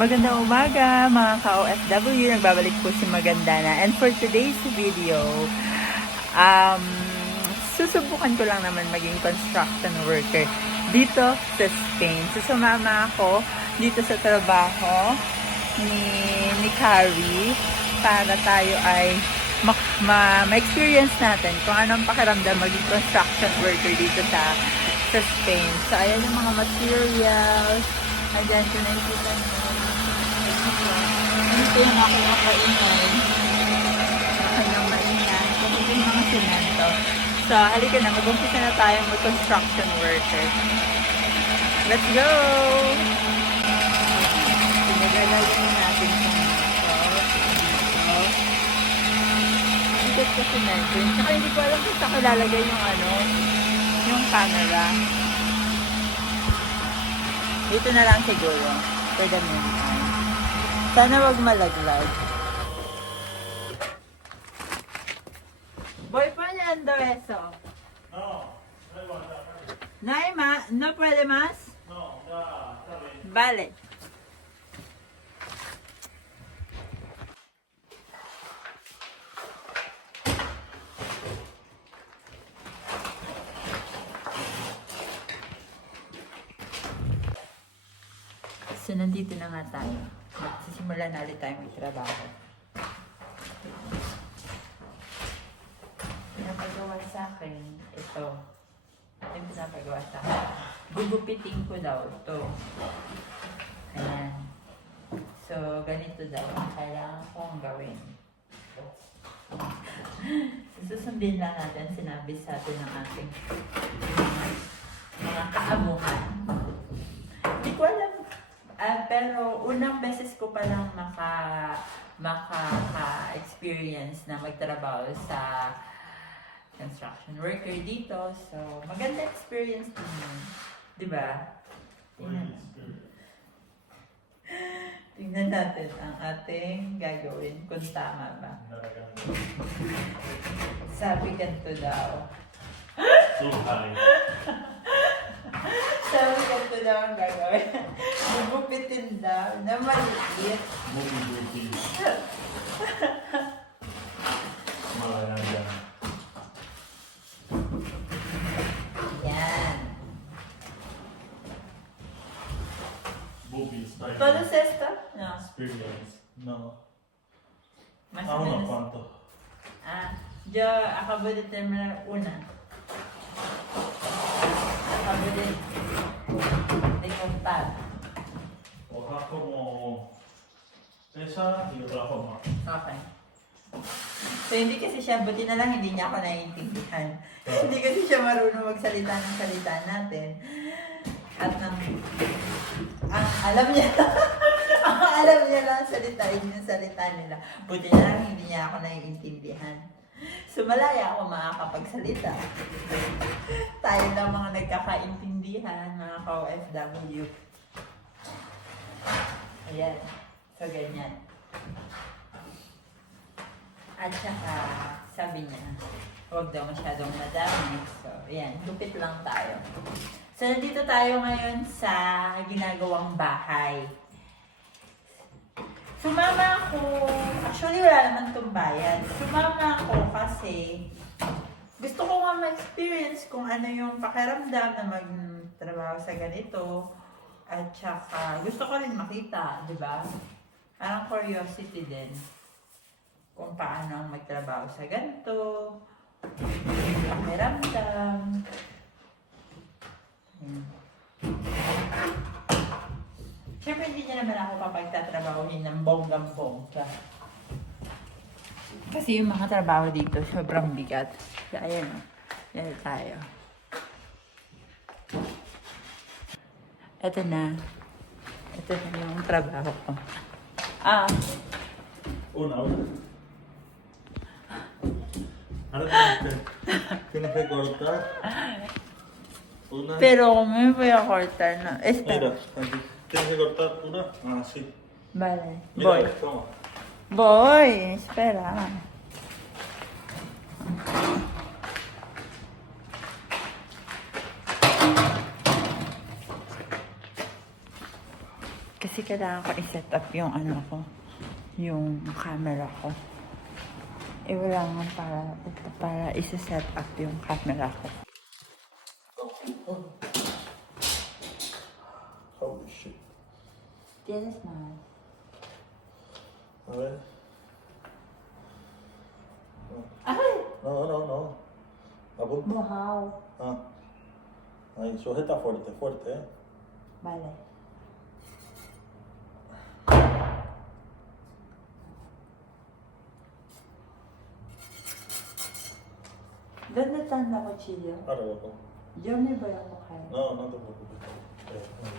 Magandang umaga mga ka-OFW, nagbabalik po si Magandana. And for today's video, susubukan ko lang naman maging construction worker dito sa Spain. So sumama ako dito sa trabaho ni Carrie para tayo ay ma-experience natin kung anong pakiramdam maging construction worker dito sa Spain. So ayan yung mga materials. Ayan, kung nakikita nyo. Dito yung aking makaingay. Kanyang maingay. Kasi ito yung mga semento. So, halika na. Mag-umpisa na tayong mag-construction worker. Let's go! Pinagalagin natin kung ito. Dito sa semento. Tsaka hindi ko alam kung saan lalagay yung camera. Dito na lang siguro. For the meantime. Sana wag malaglag. Boy pa niyan, Doeso. No, no aguanta. No hay más, no puede más. No, ya, está bien. Vale. So, nandito na nga tayo. Sisimula na ulit tayo magtrabaho. Pinapagawa sa akin, ito. Ito yung pinapagawa sa akin. Gugupitin ko daw ito. Ayan. So, ganito daw ang kailangan kong gawin. Susundin lang natin sinabi sa atin ng ating mga kaamuhan. Hindi ko alam. Pero unang beses ko palang maka-experience na magtrabaho sa construction worker dito. So, maganda experience din yun. Diba? Tingnan natin ang ating gagawin kung tama ba. Sabi ganito daw. Suhay. Sabi ganito daw ang gagawin. Gugupitin daw na maliit. Buti. Malaya. Yan. Bubi style. Todo esto? No. Experience. No. Más o Aún no menos. cuánto. Yo acabo de terminar una. Acabo de contar. Otra como esa y otra forma. Okay. So, hindi kasi siya, buti na lang hindi niya ako naiintindihan. Hindi kasi siya marunong magsalita ng salita natin. At alam niya, alam niya lang salitain yung salita nila. Buti na lang hindi niya ako naiintindihan. So, malaya ako makakapagsalita. Tayo lang mga nagkakaintindihan, mga ka-OFW. Ayan. So, ganyan. At saka, sabi niya, huwag daw masyadong madami. So, ayan. Gupit lang tayo. So, nandito tayo ngayon sa ginagawang bahay. Sumama ako, actually wala naman itong bayan. Sumama ako kasi gusto ko nga ma-experience kung ano yung pakiramdam na magtrabaho sa ganito. At saka gusto ko rin makita, di ba? Parang curiosity din kung paano magtrabaho sa ganito. Pakiramdam. Siyempre, hindi niya naman ako papagtatrabahuhin ng bonggang-bongga. Kasi yung mga trabaho dito, sobrang bigat. So, ayan o. Yan tayo. Ito na. Ito na yung trabaho ko. Una. Ahora tienes que cortar. Una. Pero kung may voy a cortar, no. Esta. Mira, aquí. Tienes que cortar una así. Vale. Mira, Voy. toma. Voy. Espera. Kasi Kasi kailangan ko i-set up yung ano ko, yung camera ko. Eh, wala nga para isa-set up yung camera ko. Holy shit. Tienes más. A ver. Ay! No. Apunta. Wow. Ah. Ahí, sujeta fuerte, fuerte, ¿eh? Vale. ¿Dónde está la cuchillo? Ahora lo pongo. Yo me voy a mojar. No, no te preocupes. No.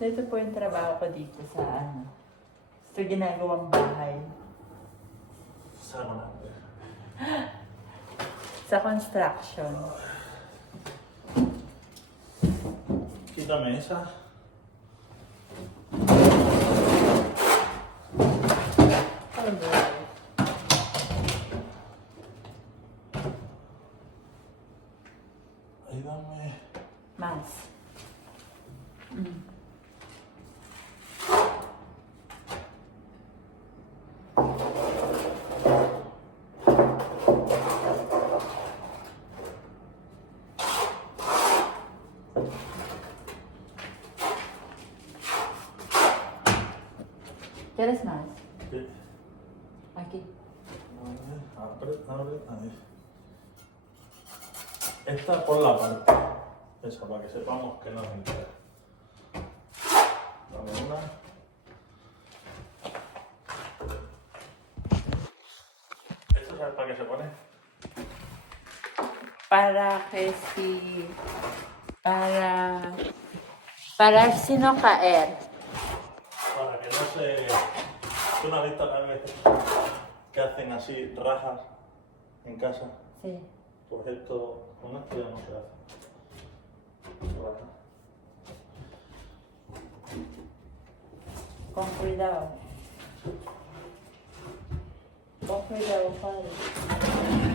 So ito po yung trabaho ko dito sa ano, sa ginagawang bahay. Sana. Sa construction. Quítame esa. Ayúdame. Mas. ¿Quieres más? Sí. Aquí. Abre. Ahí. Esta por la parte. Esa, para que sepamos que no es entera. Dame una. ¿Esto sabes para qué se pone? Para que si... Para si no caer. Para que no se... ¿Tú no has visto también que hacen así rajas en casa? Sí. Pues esto, con esto ya no se hace. Raja. Con cuidado. Con cuidado, padre.